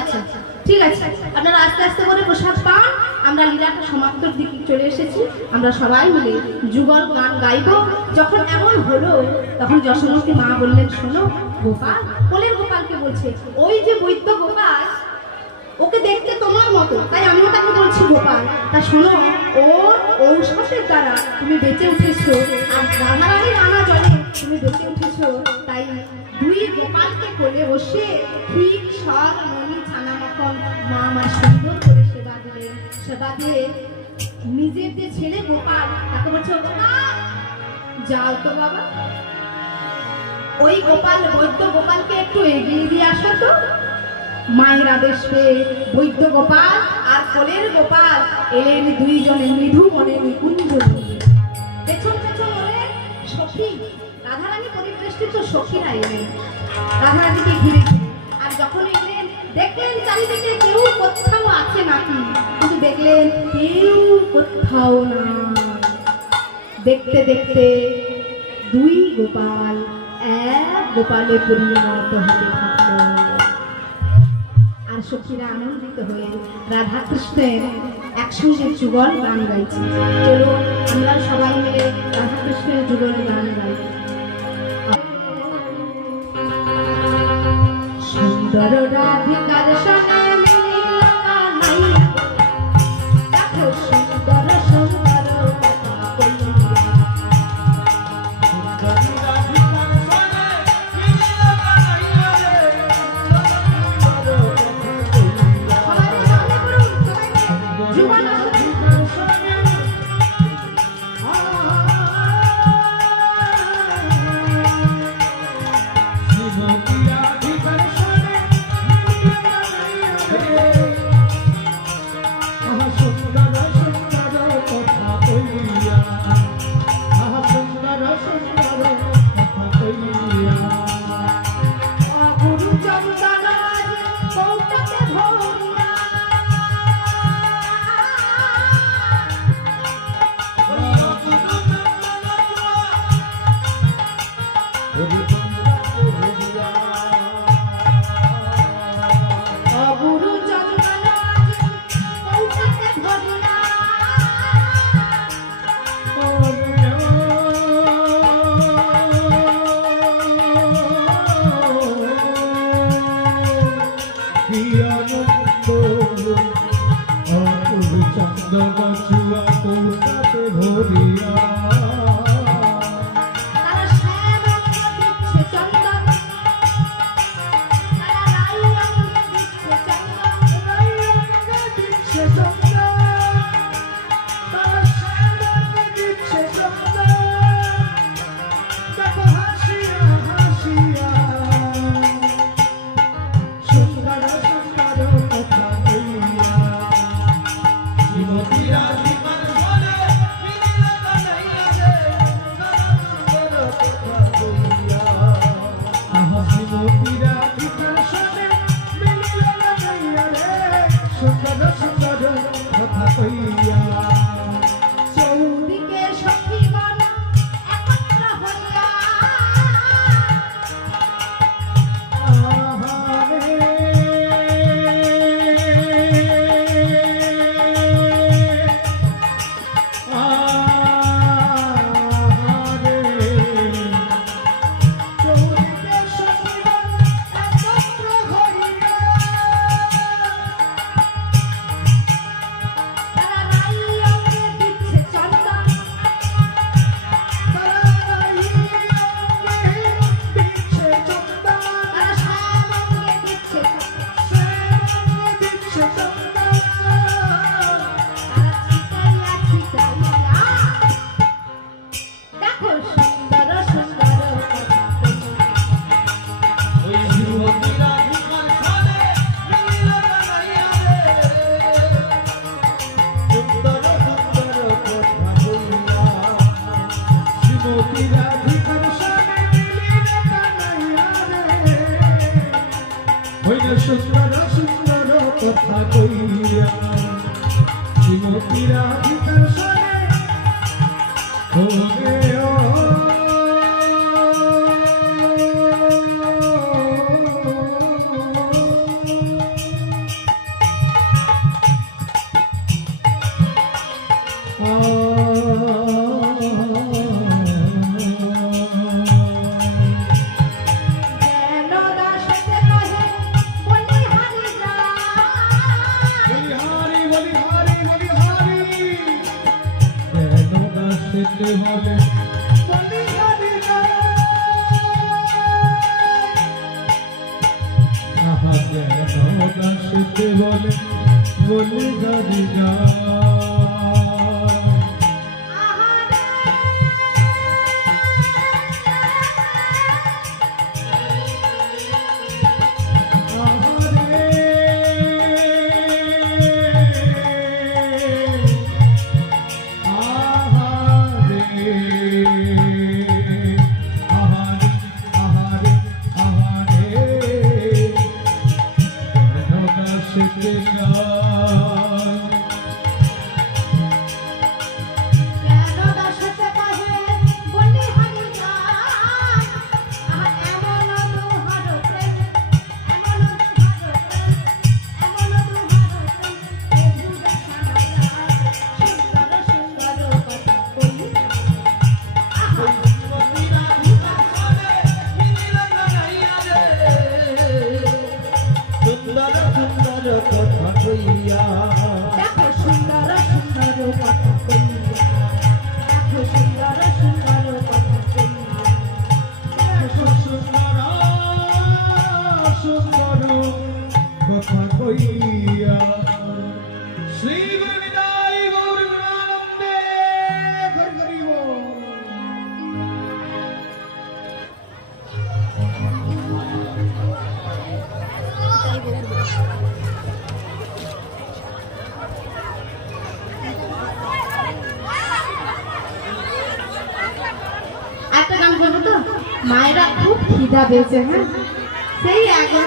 আছেন। ঠিক আছে, আপনারা আস্তে আস্তে করে প্রসাদ পান। আমরা লীলাটা সমাপ্তর দিকে চলে এসেছি। আমরা সবাই মিলে যুগল গান গাইব। যখন এমন হলো তখন যশোমতী মা বললেন, শোনো গোপাল, কোলের গোপালকে বলছে, ওই যে বৈদ্য গোপাল, ওকে দেখতে তোমার মতো, তাই আমিও তাকে বলছি গোপাল। তা শোনো, ওর ঔষধের দ্বারা তুমি বেঁচে উঠেছো, আর রাধারানীর আনা জলে তুমি বেঁচে উঠেছো। তাই দুই গোপালকে কোলে বসে ঠিক সব মনি ছানা মখন মা আমার সুন্দর করে সেবা দিলেন। সেবা দিয়ে নিজের যে ছেলে গোপাল, তাকে বলছে, গোপাল যাও তো বাবা, ওই গোপাল বৈদ্য গোপালকে একটু এগিয়ে দিয়ে আসো তো। মায়ের আদেশ পেয়ে বৈদ্য গোপাল আর কোলের গোপাল এলেন দুইজনে মৃদু মনে নিকুঞ্জ। পেছন পেছন হলে সখী রাধারানী পরিবেষ্টিত সখীরা এলেন রাধারানীকে ঘিরে। আর যখন এলেন দেখলেন চারিদিকে কেউ কোথাও আছে নাকি, কিন্তু দেখলেন কেউ কোথাও না। দেখতে দেখতে দুই গোপাল এক গোপালে পরিণত হতে থাকলো। আর সখীরা আনন্দিত হয়ে রাধা কৃষ্ণের একসঙ্গে যুগল গান গাইছে। চলো আমরা সবাই মিলে রাধা কৃষ্ণের যুগল গান গাই। সুন্দর রাধিকার সঙ্গে মিলিল কানাইয়া, দেখো সুন্দর সুন্দর কথা কইয়া। সুন্দর সুন্দর কথা কইয়া শ্রীমতী রাধিকার সনে বলে বলি হরি গান। আহা যেন দাসতে বলে বলি হরি গান। একটা গান করবো তো, মায়েরা খুব খিদা পেয়েছে, হ্যাঁ সেই 11টা